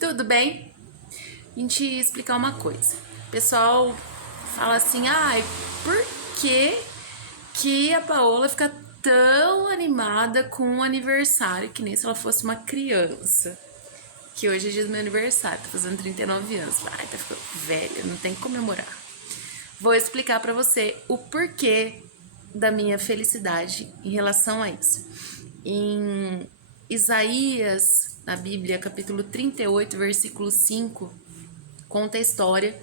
Tudo bem? A gente ia explicar uma coisa. O pessoal fala assim, ai, por que que a Paola fica tão animada com o aniversário, que nem se ela fosse uma criança? Que hoje é dia do meu aniversário, tô fazendo 39 anos. Ai, tá ficando velha, não tem que comemorar. Vou explicar pra você o porquê da minha felicidade em relação a isso. Em Isaías, na Bíblia, capítulo 38, versículo 5, conta a história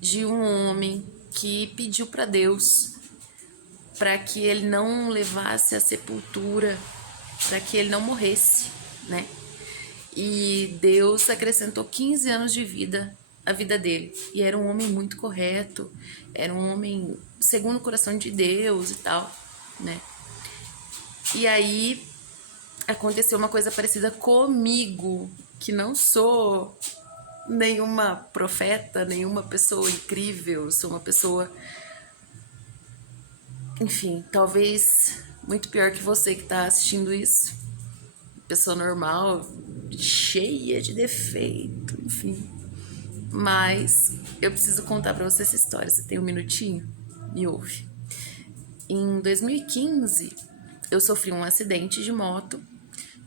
de um homem que pediu para Deus para que ele não levasse à sepultura, para que ele não morresse, né? E Deus acrescentou 15 anos de vida à vida dele. E era um homem muito correto, era um homem segundo o coração de Deus e tal, né? E aí aconteceu uma coisa parecida comigo, que não sou nenhuma profeta, nenhuma pessoa incrível, sou uma pessoa, enfim, talvez muito pior que você que tá assistindo isso. Pessoa normal, cheia de defeito, enfim. Mas eu preciso contar pra você essa história. Você tem um minutinho? Me ouve. Em 2015, eu sofri um acidente de moto,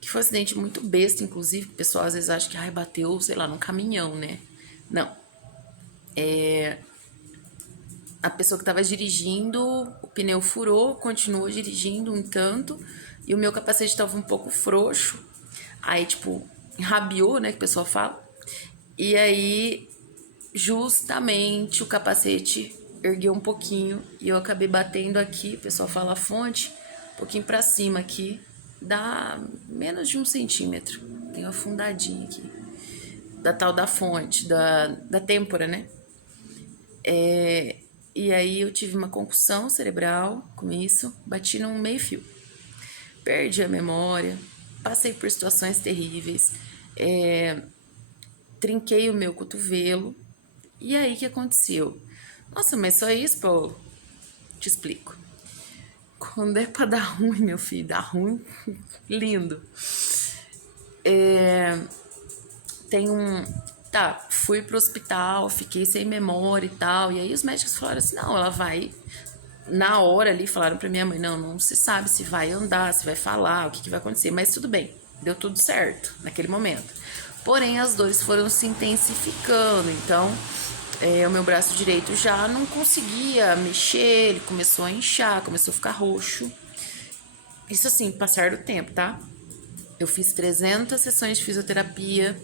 que foi um acidente muito besta, inclusive. O pessoal às vezes acha que bateu, sei lá, num caminhão, né? Não. A pessoa que estava dirigindo, o pneu furou, continuou dirigindo um tanto, e o meu capacete estava um pouco frouxo. Aí, tipo, rabiou, né, que o pessoal fala. E aí, justamente, o capacete ergueu um pouquinho e eu acabei batendo aqui, o pessoal fala a fonte, um pouquinho pra cima aqui, dá menos de 1 centímetro. Tem uma afundadinha aqui, da tal da fonte, da têmpora, né? E aí eu tive uma concussão cerebral com isso, bati num meio-fio. Perdi a memória, passei por situações terríveis, trinquei o meu cotovelo. E aí o que aconteceu? Nossa, mas só isso, Paulo? Te explico. Quando é pra dar ruim, meu filho, dá ruim lindo. Tem um. Tá, fui pro hospital, fiquei sem memória e tal. E aí os médicos falaram assim: não, ela vai. Na hora ali falaram pra minha mãe: não se sabe se vai andar, se vai falar, o que vai acontecer. Mas tudo bem, deu tudo certo naquele momento. Porém, as dores foram se intensificando. Então, o meu braço direito já não conseguia mexer, ele começou a inchar, começou a ficar roxo. Isso assim, passar do tempo, tá? Eu fiz 300 sessões de fisioterapia,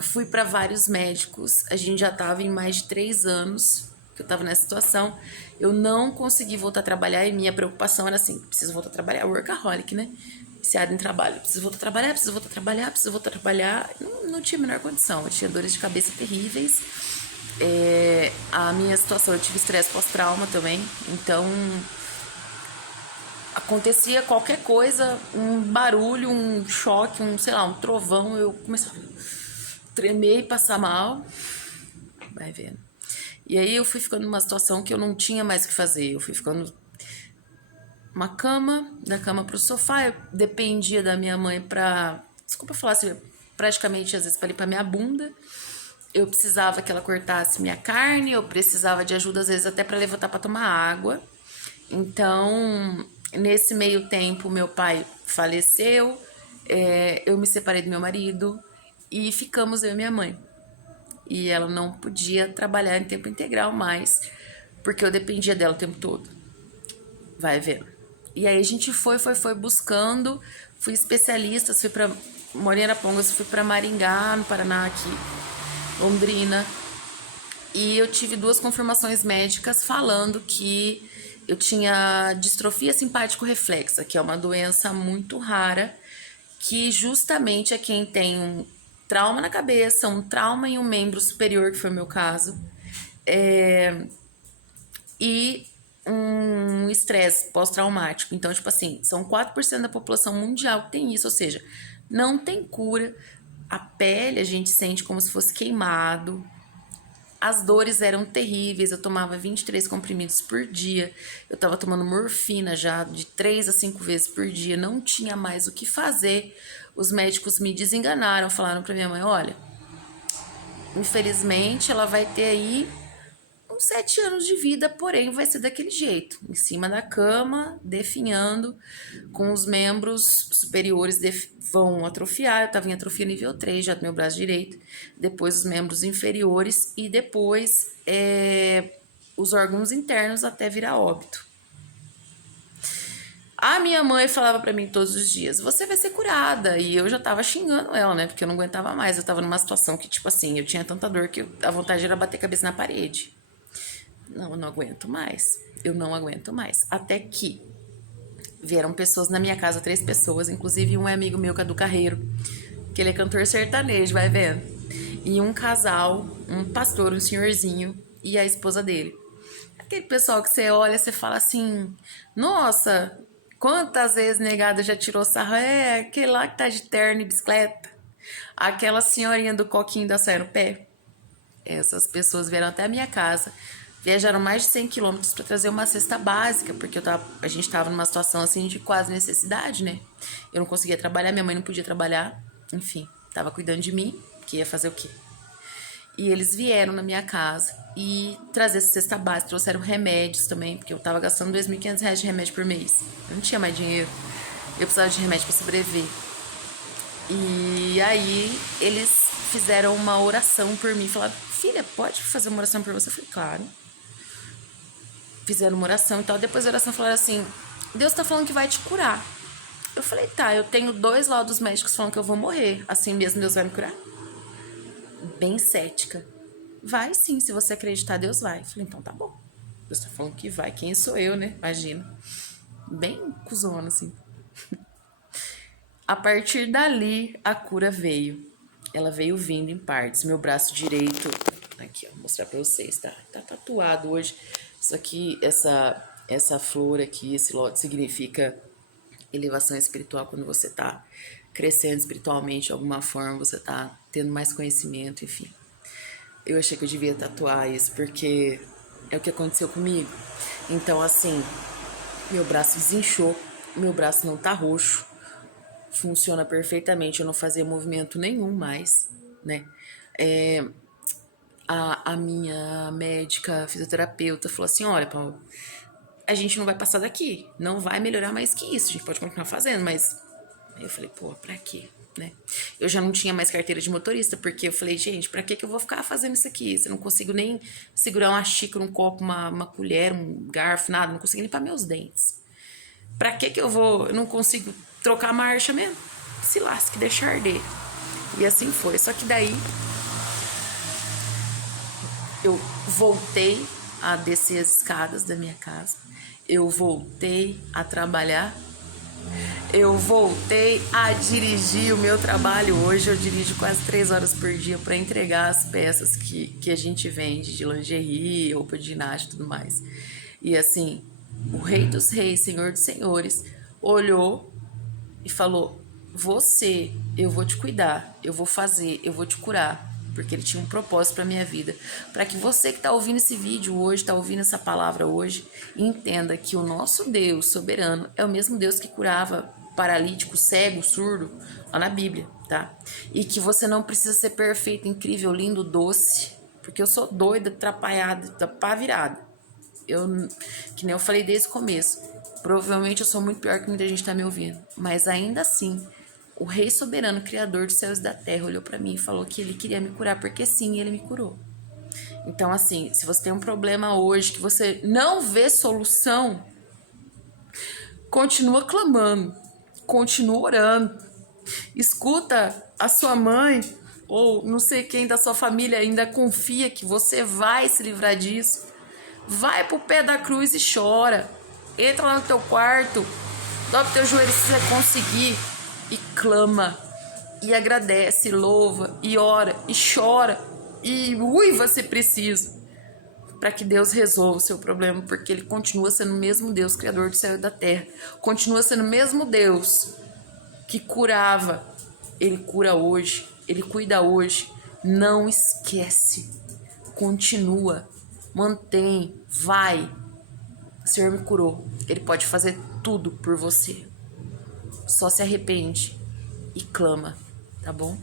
fui para vários médicos, a gente já tava em mais de 3 anos que eu tava nessa situação. Eu não consegui voltar a trabalhar e minha preocupação era assim: preciso voltar a trabalhar, workaholic, né? Viciada em trabalho, preciso voltar a trabalhar, preciso voltar a trabalhar, preciso voltar a trabalhar. Não tinha a menor condição, eu tinha dores de cabeça terríveis. A minha situação, eu tive estresse pós-trauma também, então acontecia qualquer coisa, um barulho, um choque, sei lá, um trovão, eu começava a tremer e passar mal. Vai vendo. E aí eu fui ficando numa situação que eu não tinha mais o que fazer. Eu fui ficando uma cama, da cama pro sofá. Eu dependia da minha mãe pra... Desculpa falar assim, praticamente às vezes pra limpar minha bunda. Eu precisava que ela cortasse minha carne, eu precisava de ajuda às vezes até pra levantar pra tomar água. Então, nesse meio tempo, meu pai faleceu, eu me separei do meu marido e ficamos eu e minha mãe. E ela não podia trabalhar em tempo integral mais, porque eu dependia dela o tempo todo. Vai vendo. E aí a gente foi buscando, fui especialista, fui pra morei em Arapongas, fui pra Maringá, no Paraná, aqui, Londrina. E eu tive 2 confirmações médicas falando que eu tinha distrofia simpático-reflexa, que é uma doença muito rara, que justamente é quem tem um trauma na cabeça, um trauma em um membro superior, que foi o meu caso, e um estresse pós-traumático. Então, tipo assim, são 4% da população mundial que tem isso, ou seja, não tem cura. A pele a gente sente como se fosse queimado, As dores eram terríveis, eu tomava 23 comprimidos por dia, eu tava tomando morfina já de 3 a 5 vezes por dia, não tinha mais o que fazer. Os médicos me desenganaram, falaram pra minha mãe, olha, infelizmente ela vai ter aí uns 7 anos de vida, porém vai ser daquele jeito, em cima da cama, definhando, com os membros superiores vão atrofiar, eu estava em atrofia nível 3 já do meu braço direito, depois os membros inferiores e depois os órgãos internos até virar óbito. A minha mãe falava pra mim todos os dias, você vai ser curada. E eu já tava xingando ela, né? Porque eu não aguentava mais. Eu tava numa situação que, tipo assim, eu tinha tanta dor que a vontade era bater a cabeça na parede. Não, eu não aguento mais. Eu não aguento mais. Até que vieram pessoas na minha casa, 3 pessoas, inclusive um amigo meu, Cadu Carreiro, que ele é cantor sertanejo, vai vendo. E um casal, um pastor, um senhorzinho e a esposa dele. Aquele pessoal que você olha, você fala assim, nossa, quantas vezes negada já tirou sarro? É, aquele lá que tá de terno e bicicleta. Aquela senhorinha do coquinho da saia no pé. Essas pessoas vieram até a minha casa, viajaram mais de 100 quilômetros para trazer uma cesta básica, porque a gente estava numa situação assim de quase necessidade, né? Eu não conseguia trabalhar, minha mãe não podia trabalhar, enfim, estava cuidando de mim, que ia fazer o quê? E eles vieram na minha casa e trazer essa cesta básica, trouxeram remédios também, porque eu tava gastando R$ 2.500 de remédio por mês. Eu não tinha mais dinheiro, eu precisava de remédio para sobreviver. E aí eles fizeram uma oração por mim, falaram, filha, pode fazer uma oração por você? Eu falei, claro. Fizeram uma oração e tal, depois da oração falaram assim, Deus tá falando que vai te curar. Eu falei, tá, eu tenho 2 laudos médicos falando que eu vou morrer, assim mesmo Deus vai me curar? Bem cética. Vai sim, se você acreditar, Deus vai. Eu falei, então tá bom. Deus tá falando que vai, quem sou eu, né? Imagina. Bem cuzona, assim. A partir dali, a cura veio. Ela veio vindo em partes. Meu braço direito... Aqui, ó, vou mostrar pra vocês, tá? Tá tatuado hoje. Isso aqui, essa flor aqui, esse lote significa elevação espiritual. Quando você tá crescendo espiritualmente de alguma forma, você tá tendo mais conhecimento, enfim. Eu achei que eu devia tatuar isso, porque é o que aconteceu comigo. Então, assim, meu braço desinchou, meu braço não tá roxo, funciona perfeitamente, eu não fazia movimento nenhum mais, né? A minha médica, fisioterapeuta, falou assim, olha, Paulo, a gente não vai passar daqui, não vai melhorar mais que isso, a gente pode continuar fazendo, mas... Aí eu falei, pô, pra quê? Né? Eu já não tinha mais carteira de motorista, porque eu falei, gente, pra que eu vou ficar fazendo isso aqui? Eu não consigo nem segurar uma xícara, um copo, uma colher, um garfo, nada, não consigo limpar meus dentes. Pra que eu vou, eu não consigo trocar a marcha mesmo? Se lasque, deixa arder. E assim foi, só que daí eu voltei a descer as escadas da minha casa, eu voltei a trabalhar, eu voltei a dirigir o meu trabalho. Hoje eu dirijo quase 3 horas por dia para entregar as peças que a gente vende de lingerie, roupa de ginástica e tudo mais. E assim, o Rei dos Reis, Senhor dos Senhores, olhou e falou, você, eu vou te cuidar, eu vou fazer, eu vou te curar. Porque ele tinha um propósito para minha vida. Para que você que está ouvindo esse vídeo hoje, está ouvindo essa palavra hoje, entenda que o nosso Deus soberano é o mesmo Deus que curava paralítico, cego, surdo, lá na Bíblia, tá? E que você não precisa ser perfeito, incrível, lindo, doce. Porque eu sou doida, atrapalhada, pá virada. Que nem eu falei desde o começo. Provavelmente eu sou muito pior que muita gente tá me ouvindo. Mas ainda assim... O Rei Soberano, Criador dos céus e da terra, olhou pra mim e falou que ele queria me curar, porque sim, ele me curou. Então, assim, se você tem um problema hoje, que você não vê solução, continua clamando, continua orando. Escuta a sua mãe, ou não sei quem da sua família ainda confia que você vai se livrar disso. Vai pro pé da cruz e chora. Entra lá no teu quarto, dobra o teu joelho se você conseguir. E clama, e agradece, louva, e ora, e chora, e uiva se precisa, para que Deus resolva o seu problema, porque Ele continua sendo o mesmo Deus, Criador do céu e da terra, continua sendo o mesmo Deus que curava, Ele cura hoje, Ele cuida hoje, não esquece, continua, mantém, vai. O Senhor me curou. Ele pode fazer tudo por você. Só se arrepende e clama, tá bom?